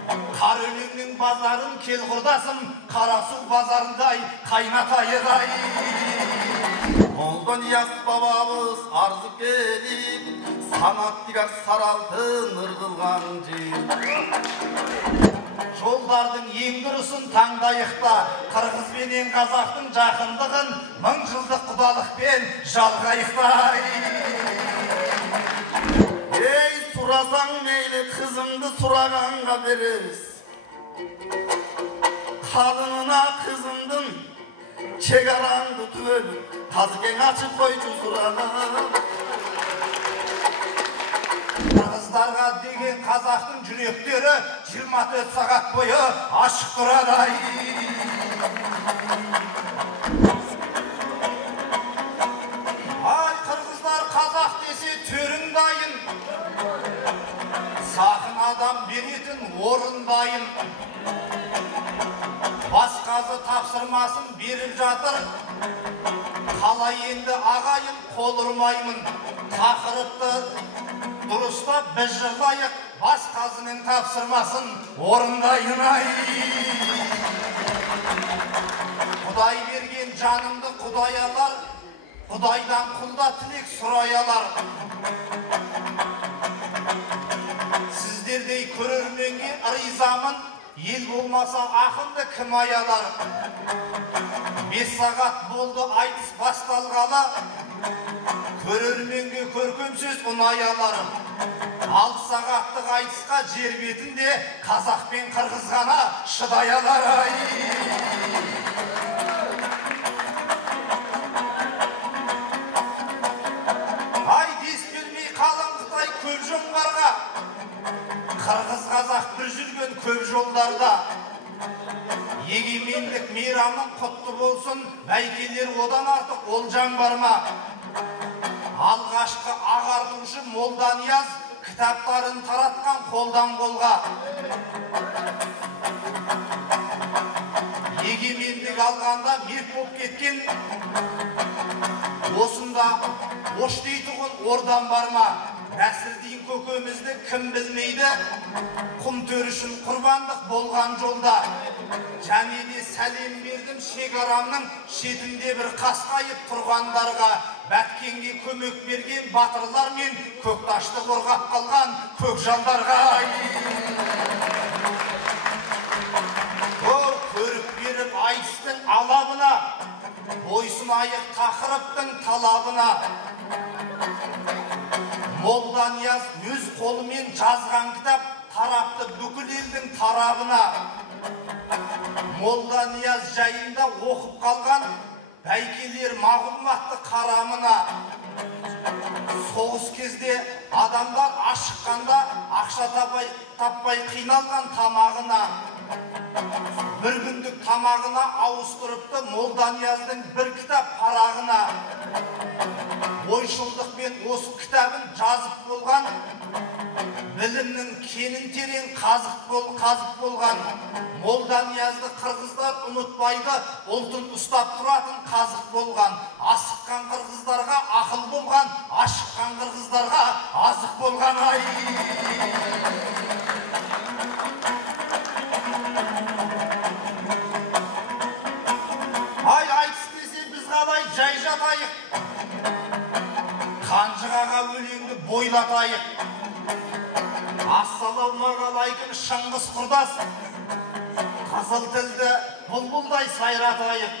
Қар өлеңнің базарын кел құрдасым, Қарасу базарындай қайнатайық ай. Молда Нияз бабамыз арзы келіп, санат дигар саралтын ырғылған жер. Жолдардың ең дұрысын таңдайықта, қырғыз бенен қазақтың жақындығын мың жылдық құдалықпен жалғайықтай. Ей, сұрасаң мейлі қызымды сұрағанға береміз. Қалынына қызымдың шекараңды түбеліп, қазген ашып қойшы сұрағын. Қырғыздарға деген қазақтың жүректері 24 сағат бойы ашық тұрады ай. Ай, қырғыздар қазақ десе төрің дайын, сақын адам беретін орын дайын. Басқазы тапсырмасын беріп жатыр, қалай енді ағайын қол ұрмаймын. Тақырыпты дұрыстап біз жырлайық, басқазының тапсырмасын орындайын ай. Құдай берген жанымды құдай алар, Құдайдан құлда тілек сұрай алар. Сіздердей көрерменге ризамын, ел болмаса ақынды кім аялар. 5 сағат болды айтыс басталғалы, көрерменге көркем сөз ұнай алар. 6 сағаттық айтысқа жер бетінде қазақ пен қырғыз ғана шыдай алар ай. Ай, дес бермей қалың Қытай көп жоңғарға, қырғыз қазақ бір жүрген көп жолдарда. Егемендік мейрамың құтты болсын, бәйгелер одан артық олжаң бар ма? Алғашқы ағартушы Молда Нияз кітаптарын таратқан қолдан қолға. Егемендік алғанда мерт болып кеткен, осында ош дейтұғын ордан бар ма? Нәсірдейін көкемізді кім білмейді, құм төрішін құрбандық болған жолда. Және де сәлем бердім шекарамның шетінде бір қасқайып тұрғандарға. Бәткенге көмек берген батырлар мен көкташты қорғап қалған көкжалдарға. Көріп беріп айтыстың алабына, бойсынайық тақырыптың талабына. Молда Нияз өз қолымен жазған кітап тарапты бүкіл елдің тарабына. Молда Нияз жайында оқып қалған бәйкелер мағлұматты қарамына. Соғыс кезде адамдар ашыққанда ақша таппай қиналған тамағына. Бір күндік тамағына ауыстырыпты Молда Нияздың бір кітап парағына. Ойшылдықпен осы кітабын жазып болған, білімнің кенін терең қазып болған. Молда Ниязды қырғыздар ұмытпайды, ұлтын ұстап тұратын қазық болған. Асыққан қырғыздарға ақыл болған, ашыққан қырғыздарға азық болған ай. Ай, айтыс десе біз қалай жай жатайық, қанжығаға өлеңді бойлатайық. Ассалаумағалайкум Шыңғыс құрдас, қызыл тілді бұлбұлдай сайратайық.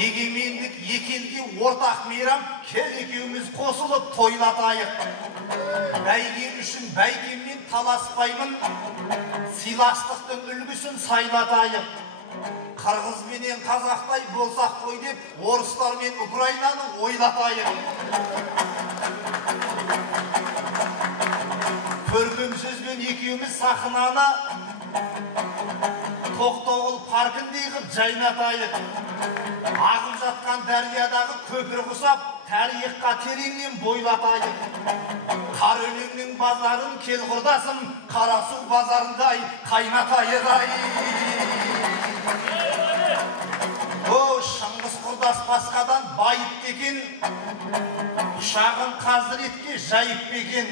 Егемендік екелге ортақ мейрам, кел екеуміз қосылып тойлатайық. Бәйге үшін бәйгеммен таласпаймын, сыйластықтың үлгісін сайлатайық. Қырғыз менен қазақтай болсақ қой деп, орыстар мен Украинаны ойлатайық. Көркем сөзбен екеуміз сахнаны Тоқтоғыл паркіндей қып жайнатайық. Ағып жатқан дариядағы көпір құсап, тарихқа тереңнен бойлатайық. Қар өлеңнің базарын кел құрдасым, Қарасу базарындай қайнатайық ай. О, Шыңғыс құрдас сыйласпасқадан байып деген, құшағын қазіретке жайып беген.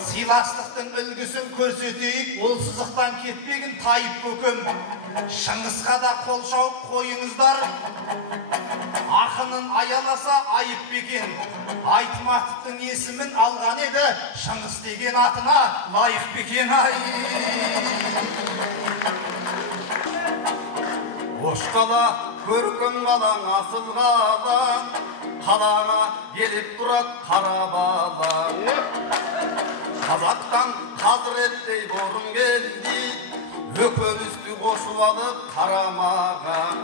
Сыйластықтың үлгісін көрсетейік, ол сызықтан кетпеген тайып көкем. Шыңғысқа да қол шауып қойыңыздар, ақынын аяласа айып беген. Айтматовтың есімін алған еді, Шыңғыс деген атына лайық бекен. Ош қала көркем қалаң асыл қалаң, қалаңа келіп тұрады қара балаң. Қазақтан қазіреттей орын келді, өкөлісті қосып алып қарамаған.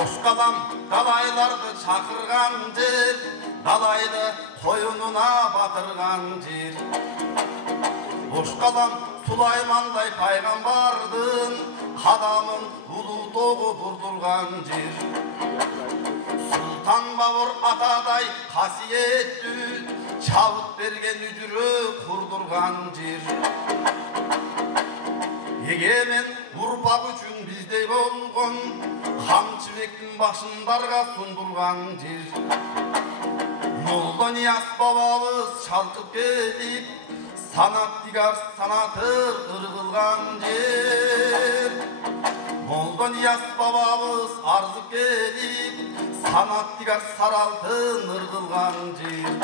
Ош қалам далайларды шақырған жер, далайды қойынына батырған жер. Ош қалам Сулаймандай пайғамбардың қадамын ұлы тоғы бұрдырған жер. Сұлтан Бауыр атадай қасиетті шабыт берген үдірі құрдырған жер. Егемен ұрпақ үшін біздей болған Қамшыбектің башындарға сұндырған жер. Молда Нияз бабамыз шалқып келіп, санат дигар санаты ырғылған жер. Молда Нияз бабамыз арзып келіп, санат дигар саралтын ырғылған жер.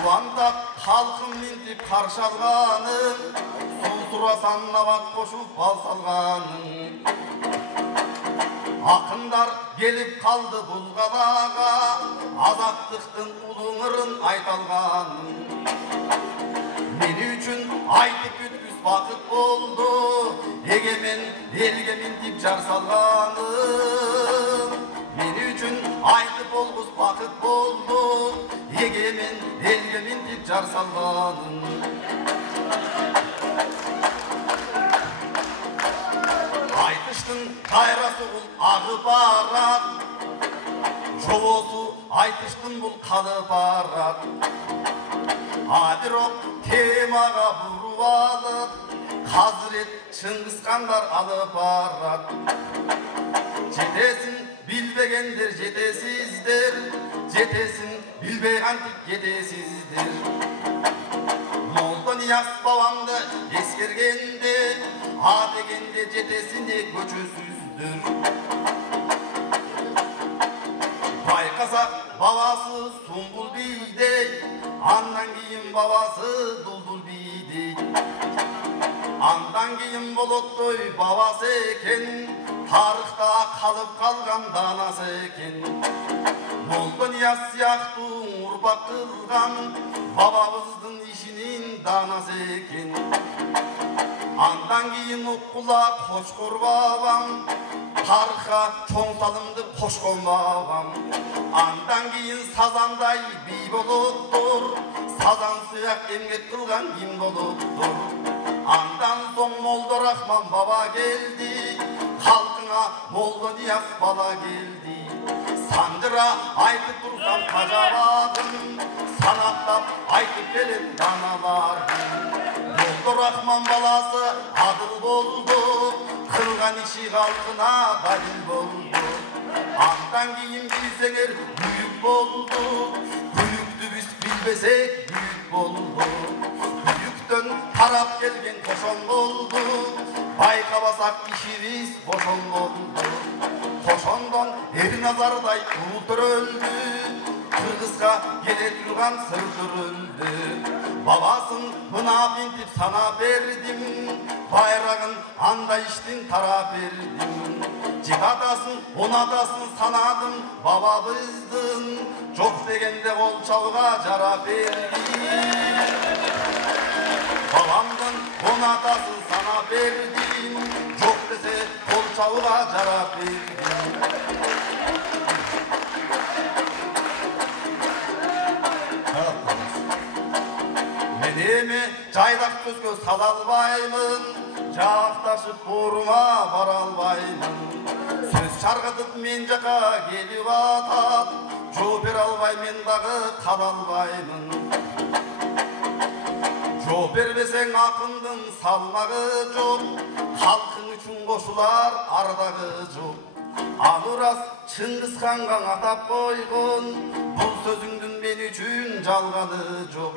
Қуандап халқым ментіп қаршы алғаның, сол турасан набат қошып бал салғаның. Ақындар келіп қалды бұл қалаға, азаттықтың ұлыңырын айталғаның. Мен үшін айтып өткіз бақыт болды, егемен елге ментіп жар салғаның. Мен үшін айтып олғыз бақыт болды, егемен елге ментіп жар салғаның. Айтыштың қайрасы бұл ағы барат, жолосу айтыштың бұл қалы барат. Адырок темаға бұру алып, қазірет Шыңғысхандар алып барат. Жетесін білбегендер жетесіздер, жетесін білбегендер жетесіздер. Молда Нияз бабамды ескергенде, а дегенде жетесінде көчөсүздür. Байқасақ бабасы Суңғыл бидей, андан кейін бабасы Дулдул бидей. Андан кейін Болоттой бабасы екен, тарихта қалып қалған данасы екен. Молда Нияз сияқты ұрпақ қылған, бабамыздың ішінен данасы екен. Андан кейін ұққыла қошқор бабам, тарихқа чоң салымды қошқон бабам. Андан кейін сазандай бей болуттыр, сазан сұяқ емгек қылған ким болуттыр. Андан соң Молда Рахман баба келді, халқыңа Молда Нияз бала келді. Сандыра айтып тұрсам қажабадым, санаттап айтып келем даналарым. Молда Рахман баласы адыл болды, қылған іші халқына дәлел болды. Андан кейін білсеңер büyük болды, büyüktü біз білбесек büyük болды. Büyüktен тарап келген қошон болды, байқабасақ ішіміз бошон болды. Қошондон Ерназардай ұл түрілді, Қырғызға келе тұрған сыр түрілді. Бабасын мына бентіп сана бердім, байрағын андай іштің тара бердім. Жиғатасын, онатасын санадым, бабабыздың, жоқ дегенде қол чауға жара бердім. Бабамдың онатасын сана бердім, жоқ десе қол чауға жара бердім. Менеме жайдақ көзге сала албаймын, жақташып бұрыма бара албаймын. Сөз шарғытып мен жақа келіп атат, жол бере албай мен дағы қала албаймын. Жол бербесең ақындың салмағы жоқ, халқың үшін қосылар ардағы жоқ. Ал рас Шыңғыс ханға атап қойған, бұл сөзіңдің мен үшін жалғаны жоқ.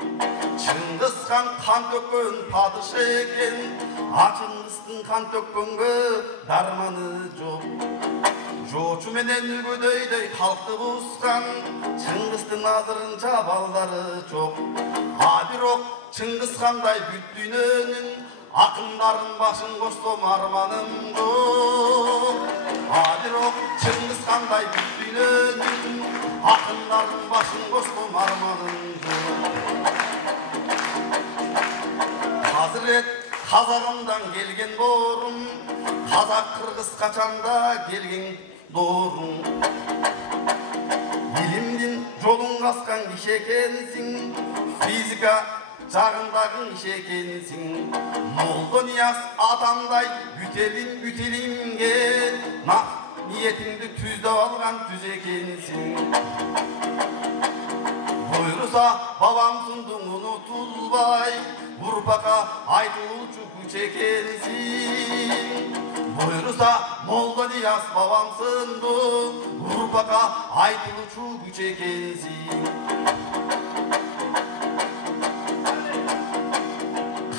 Шыңғыс хан қан төккен падыша екен, Шыңғыстың қан төккенге дарманы жоқ. Жошы менен үлгөдөйдөй халықты бұзған, Шыңғыстың азырынша балдары жоқ. Бирок Шыңғыс хандай бүт дүйнөнүн акындарын башын қоссом арманым жоқ. Бирок Шыңғыс хандай бүт дүйнөнүн акындарын башын қоссом арманым жоқ. Хазірет қазағымдан келген борым, қазақ қырғыз қачанда келген дорым. Билимдин жолун каскан киши экенсиң, физика жагындагы киши экенсиң. Молдо Нияз атамдай бүтелимге, ниетиңди түздөп алган түз экенсиң. Буйруса бабам сундуң унутулбай, урпакка айтылуучу күч экенсиң. Буйруса Молдо Нияз бабам сынды, урпакка айтылуучу күч экенсиң.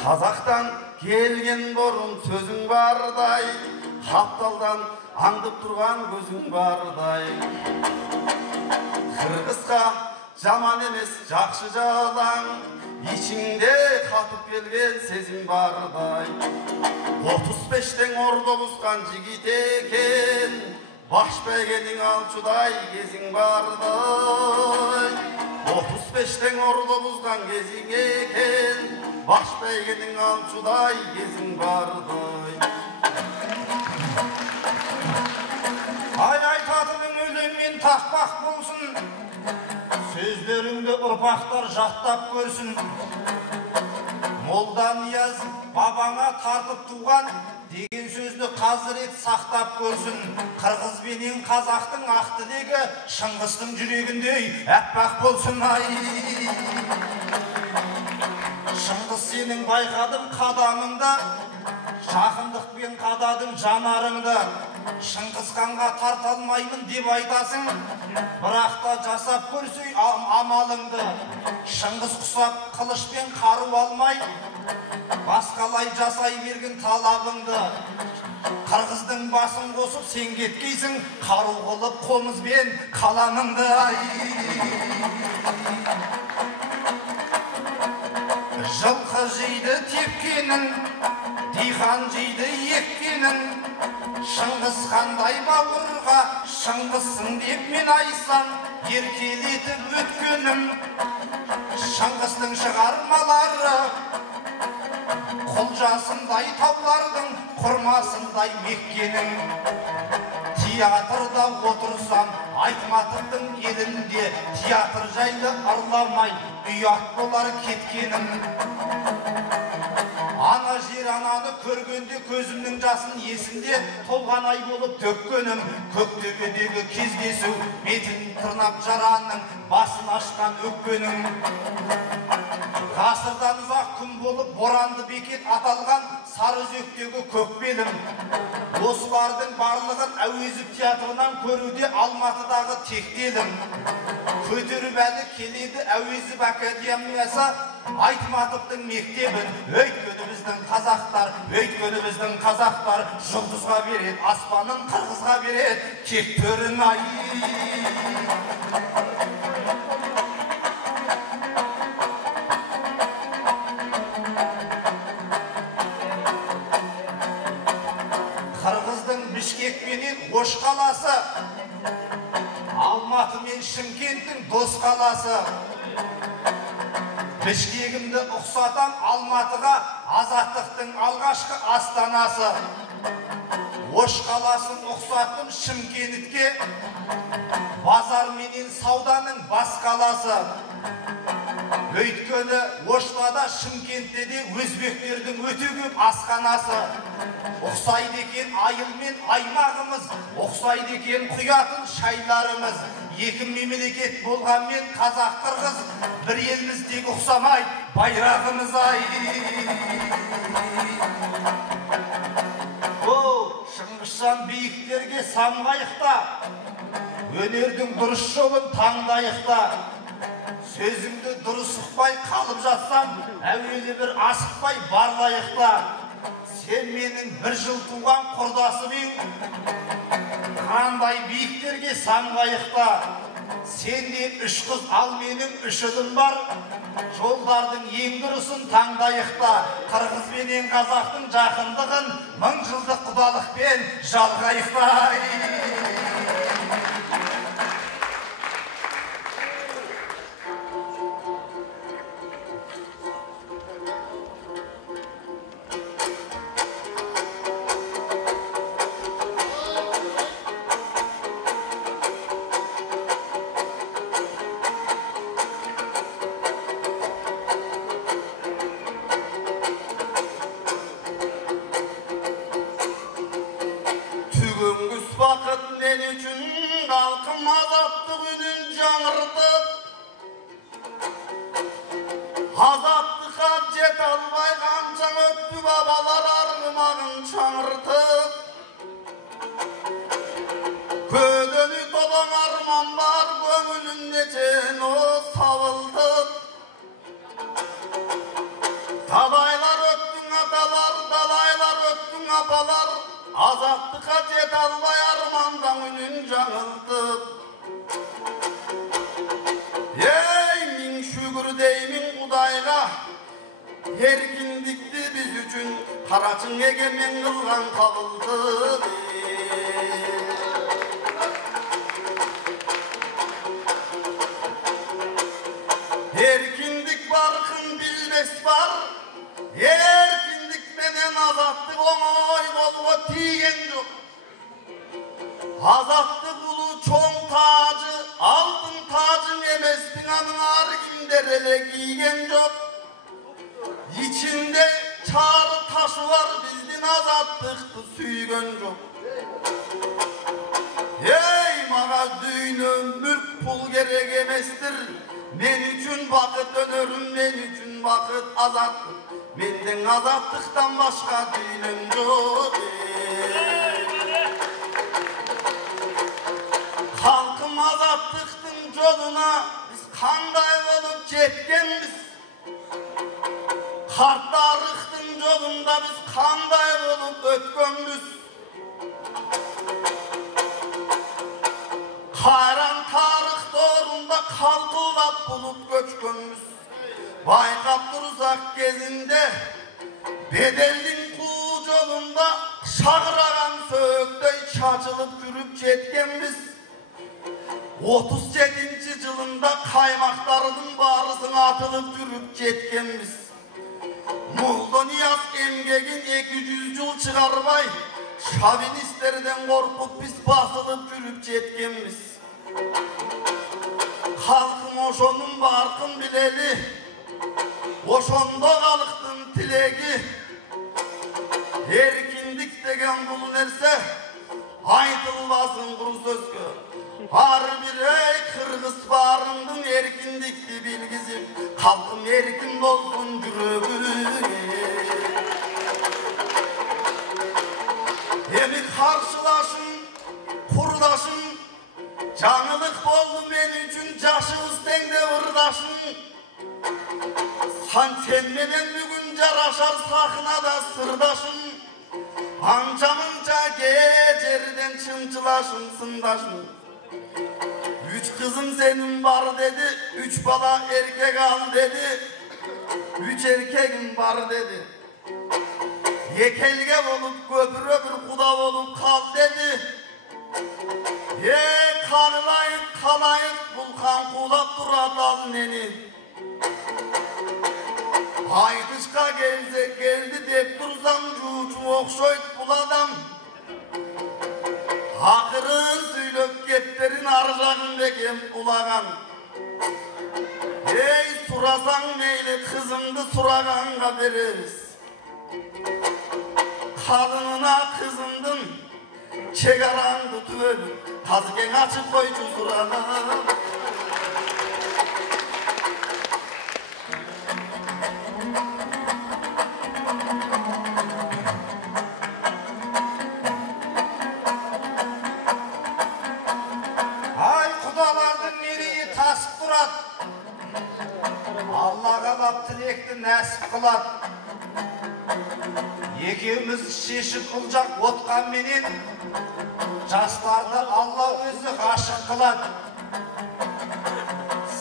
Қазақтан келген борун сөзүң бардай, Капталдан аңдып турган көзүң бардай. Кыргызга жаман эмес жакшы жалаң, ичиңде катып келген сезим бардай. 35-тен ордо бузган жигит экен, баш бәйгенің алчудай кезің бардай. 35-тен ордо бузган кезің экен, баш бәйгенің алчудай кезің бардай. Ай айтатының өлеңмен тақпақ болсын, сөздеріңді ұрпақтар жаттап көрсін. Молда Нияз бабаңа тартып туған деген сөзді қазірет сақтап көрсін. Қырғыз бенен қазақтың ақ тілегі Шыңғыстың жүрегіндей әппақ болсын. Шыңғыс сенің байқадым қадамыңда, жақындықпен қададың жанарыңды. Шыңғыс ханға тарта алмаймын деп айтасың, бірақ та жасап көрсей амалыңды. Шыңғыс құсап қылышпен қару алмай, басқалай жасай берген талабыңды. Қырғыздың басын қосып сен кеткейсің, қару қылып қомызбен қаламыңды. Жылқы жейді тепкенін, дихан жейді еккенін, Шыңғыс қандай бауырға Шыңғыссың деп мен айсам, еркелетіп өткенім. Шыңғыстың шығармалары құлжасындай таулардың құрмасындай меккенің. Театрда отырсам Айтматовтың елінде, театр жайлы арламай ұят болар кеткенім. Ана жер ананы көргенде көзімнің жасын есінде, толған ай болып төккенім. Көктөбедегі кездесу бетін тырнап жаранның басын ашқан өкпенім. Ғасырдан ұзақ күн болып боранды бекет аталған Сарыөзектегі көкбелім. Осылардың барлығын Әуезов театрынан көруде Алматыдағы тектелім. Көтеріп әлі келеді Әуезов академиясы Айтматовтың мектебін. Өйткені біздің қазақтар жұлдызға береді, аспанын қырғызға береді, тек төрін ай. Қырғыздың Бішкекпенен Ош қаласы, Алматы мен Шымкенттің дос қаласы. Бішкегімді ұқсатам Алматыға, азаттықтың алғашқы астанасы. Ош қаласын ұқсаттым Шымкентке, базар менен сауданың бас қаласы. Өйткені Оштада, Шымкентте де өзбектердің өте көп асханасы. Ұқсайды екен айыл мен аймағымыз, ұқсайды екен құятын шайларымыз. Екі мемлекет болғанмен қазақ қырғыз, бір еліміздегі ұқсамай байрағымыз ай. ұлтжан биіктерге самғайық та, өнердің дұрыс жолын таңдайық та. Сөзіңді дұрыс ұқпай қалып жатсам, әуелі бір асықпай барлайық та. Сен менің бір жыл туған құрдасымын, қандай биіктерге самғайық та. Сенде үш қыз, ал менің үш ұлым бар. Жолдардың ең дұрысын таңдайық та. Қырғыз бенен қазақтың жақындығын мың жылдық құдалықпен жалғайық та. Azatlığa jet almay qançan öptü babalar arğımağın çağırtıp. Ködönü dolan armanlar gömülün necen o savıldıp. Dalaylar öptün atalar, dalaylar öptün apalar. Azatlığa jet almay armandan ünün canıldıp. Deymin Kudayga erkindikti biz üçün Karaçın egemen kılgan kabıldı. Erkindik barkın bilmez var, erkindik menen azattık onoy kolga tigen yok. Azattık ulu çoğun tacı, altın tacın emestin anın argin derele giygen yok. İçinde çağrı taşı var, bizdin azattıktı süygen yok. Ey mağa düğünü mülk pul gerek emestir. Men üçün vakit dönörüm, men üçün vakit azattık. Menden azattıktan başka düğünüm yok. Halkım azattıktın yoluna biz kanday olup jetkenmiz. Kartlarıktın yolunda biz kanday olup ötkönmiz. Kayran tarih doğrunda kalkıllap bulup göçkönmiz. Baykap dursak gezinde bedelin kuğu yolunda şağıragan söğüktey çaçılıp yürüp jetkenmiz. 37. yılında kaymaklarının barısına atılıp yürüp jetkenmiz. Mulda Niyaz emgegin 200 yıl çıkarmay, şavinistlerden korkup biz basılıp yürüp jetkenmiz. Halkım oşonun barkın bileli, oşonda kalıktın tilegi. Erkindik degen bulunursa, aytılmasın kuru sözgü. Har bir ey Kırgız barındın erkindikti bilgizim. Halkım erkin olsun yüreği. Emi karşılaşın, kurdaşın. Canlılık oldu men üçün caşımız tende vırdaşın. Sen menen bugün jaraşar sakına da sırdaşın. Ancamınca gecerden çınçılaşın sındaşın. 3 kızım senin var dedi, 3 bala erkek al dedi. 3 erkeğim var dedi. Yekelge olup köpür öpür kuda olup kal dedi. Karılayık kalayık vulkan kulap duradal neni. Haydışka gelse geldi dep dursam cucu okşoyt bul adam. Hakırın süylöp getlerin arjağın bekem ulagan. Ey surasan meyli kızımdı suraganға veririz. Kadınına kızımdın çegarandı tüvel. Kazgen açıp koycu surana. кетті нәсіп қылады. Екеуміз шешіп ұлжақ отқанменен, жастарды Алла өзі ғашық қылады.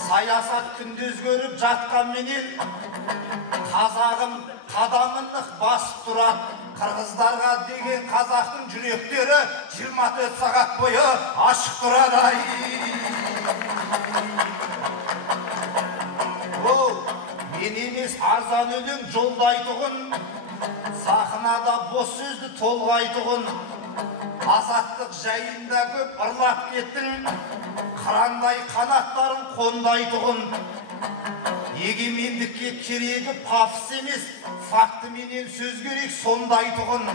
Саясат күндіз көріп жатқанменен, қазағым қадамынық басып тұрады. Қырғыздарға деген қазақтың жүректері 24 сағат бойы ашық тұрады. Мен емес арзан өлең жолдайтұғын, сахнада бос сөзді толғайтұғын. Азаттық жайында көп ырлап кеттің, қырандай қанаттарын қондайтұғын. Егемендікке керегі пафос емес, фактіменен сөз керек сондайтұғын.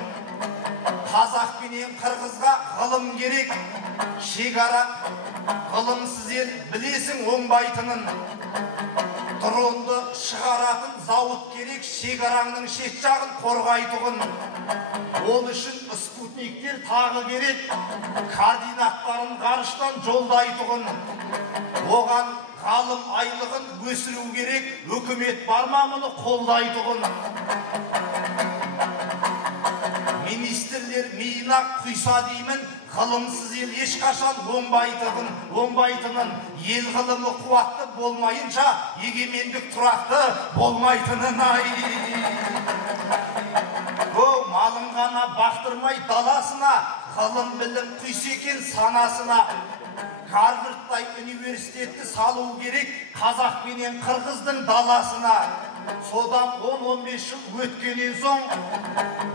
Қазақ пенен қырғызға ғылым керек, шекара ғылымсыз ел білесің оңбайтынын. Дронды шығаратын зауыт керек, шекараңның шет жағын қорғайтұғын. Ол үшін спутниктер тағы керек, координаттарын ғарыштан жолдайтұғын. Оған ғалым айлығын өсіру керек, өкімет бар ма мұны қолдайтұғын. Министрлер миына құйса деймін, ғылымсыз ел ешқашан оңбайтынын, ел ғылымы қуатты болмайынша, егемендік тұрақты болмайтынын. Малын ғана бақтырмай даласына, ғылым білім құйса екен санасына. Гарвардтай университетті салу керек, қазақ пенен қырғыздың даласына. Содан 10-15 жыл өткенен соң,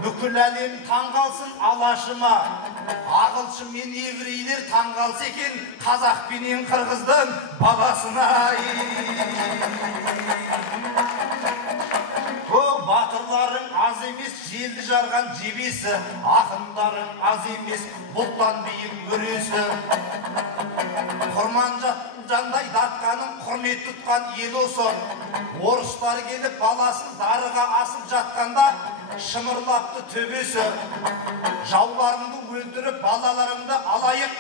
бүкіл әлем таңғалсын алашыма. Ағылшын мен еврейлер таңғалса екен, қазақ пенен қырғыздың баласына. Батырларың аз емес, желді жарған жебесі, ақындарың аз емес, бұлттан биік өресі. Құрман жандай датқаның құрмет тұтқан ел осы. Орыстар келіп баласын дарыға асып жатқанда, шымырлапты төбесі. Жауларыңды өлтіріп балаларыңды алайық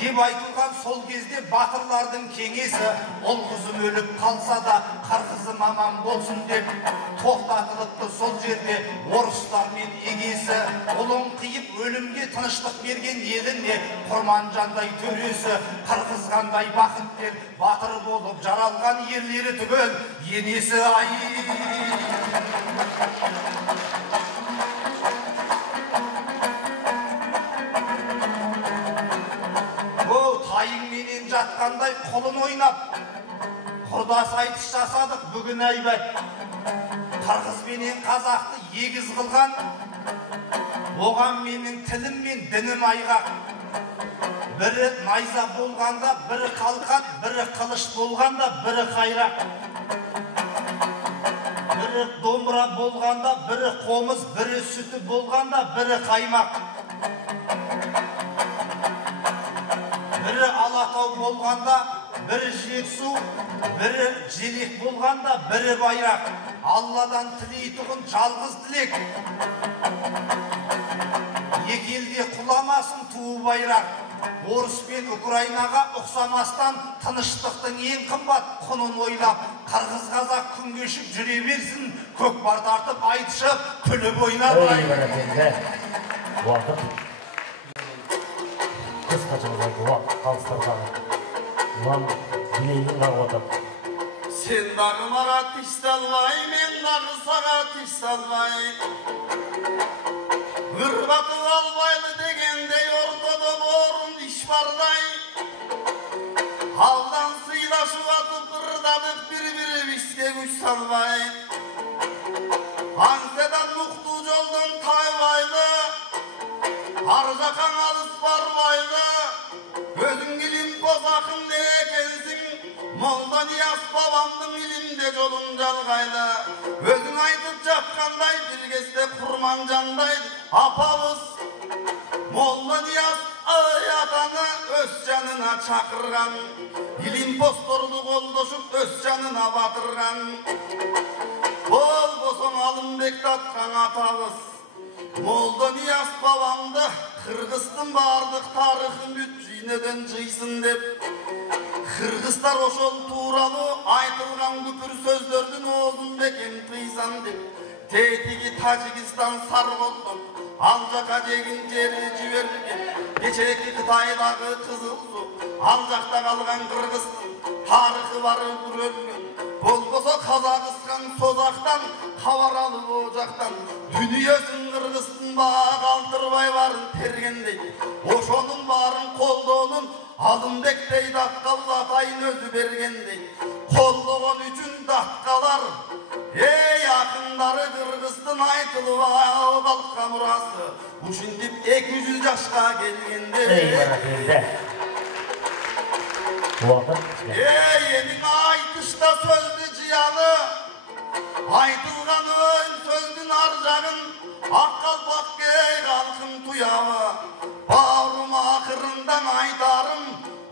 деп айтылған сол кезде батырлардың кеңесі. Ол қызым өліп қалса да қырғызым аман болсын деп тоқтатылыпты сол жерде орыстар мен егесі. Ұлын қиып өлімге тыныштық берген еліне Құрман жандай төресі. Қырғызғандай бақыттер батыр болып жаралған ерлері түгел енесі. Тайыңменен жатқандай қолын ойнап, құрдас айтыс жасадық бүгін әйбәт. Қырғыз менен қазақты егіз қылған, оған менің тілім мен дінім айғақ. Бірі найза болғанда, бірі қалқан, бірі қылыш болғанда, бірі қайрақ. Бірі домбыра болғанда, бірі қомыз, бірі сүті болғанда, бірі қаймақ. Бірі Алатау болғанда, бірі Жетісу, бірі Желек болғанда, бірі байрақ. Алладан тілейтұғын жалғыз тілек. Екі елде құламасын туы байрақ. Орыс пен Украинаға ұқсамастан тыныштықтың ең қымбат құнын ойлап, қырғыз қазақ күн кешіп жүре берсін, көкпар тартып айтышып, күліп ойнап. қысқачаңдайды уақыт қалыстырған ұлан білейін ағытып. Сен дағы маға тіс салмай, мен дағы саға тіс салмай. Үрбатып албайды дегендей ортада борын іш бардай. Алдан сыйлашу атып ырдадық бір-бірі біске күш салмай. Аңсадан мұқты жолдың тайбайды, аржақаң алыс барбайды. Өзің илим босақын не екенсің, молда Нияз бабамдың илимде жолын жалғайды. Өзің айтып жатқандай бір кезде Құрман жандайды апабыз. Молда Нияз атаны өз жанына шақырған, илим посторды қолдашып өз жанына батырған. Бол босың Алымбекті атқан атабыз. Молда Нияз бабамды Қырғыздың бардық тарихын бүт жинеден жыйсын деп. Қырғыздар ошол тууралуу айтылған күпір сөздөрдүн оозун Teytigi Tacikistan Sargol'dun al жака жегин жери жиберилген кечээки Кытайдагы кызыл суу ал жакта калган Кыргыздын тарыхы бар күрөлгөн болбосо Казакстан созактан кабар алып о жактан дүнүйөсүн Кыргыздын баа калтырбай барын тергендей ошонун баарын колдоонун Алымбектей даккалла атайын өзү бергендей колдогон үчүн даккалар эй акындары Кыргыздын айтылып калкан мурасы ушинтип 200 жашка келгенде эниң айтышта сөздү жыяны айтылган сөздүн ар жагын ак калпакке калкын туябы баарым акырындан айтарым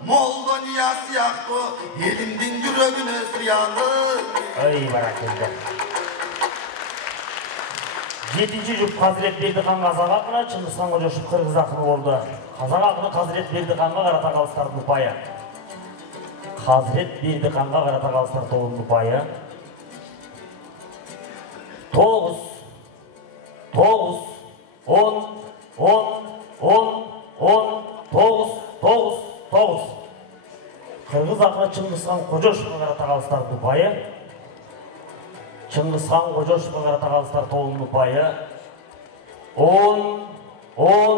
молдо Нияз сыяктуу элимдин жүрөгүнө сыяны. Ой баракелде. 7-ci жұп Қазірет Бердіхан қазақ ақыны, Чыңғысхан Қожошев қырғыз ақыны болды. Қазақ ақыны Қазірет Бердіханға қарата қалыстардың ұпайы. Қазірет Бердіханға қарата қалыстар тобының ұпайы 9, 9, 10, 9. Қырғыз ақыны Чыңғысхан Қожошевқа қарата қалыстардың ұпайы. Чыңғысхан Қожошевқа қарата қалыстар тобының ұпайы 10, 9.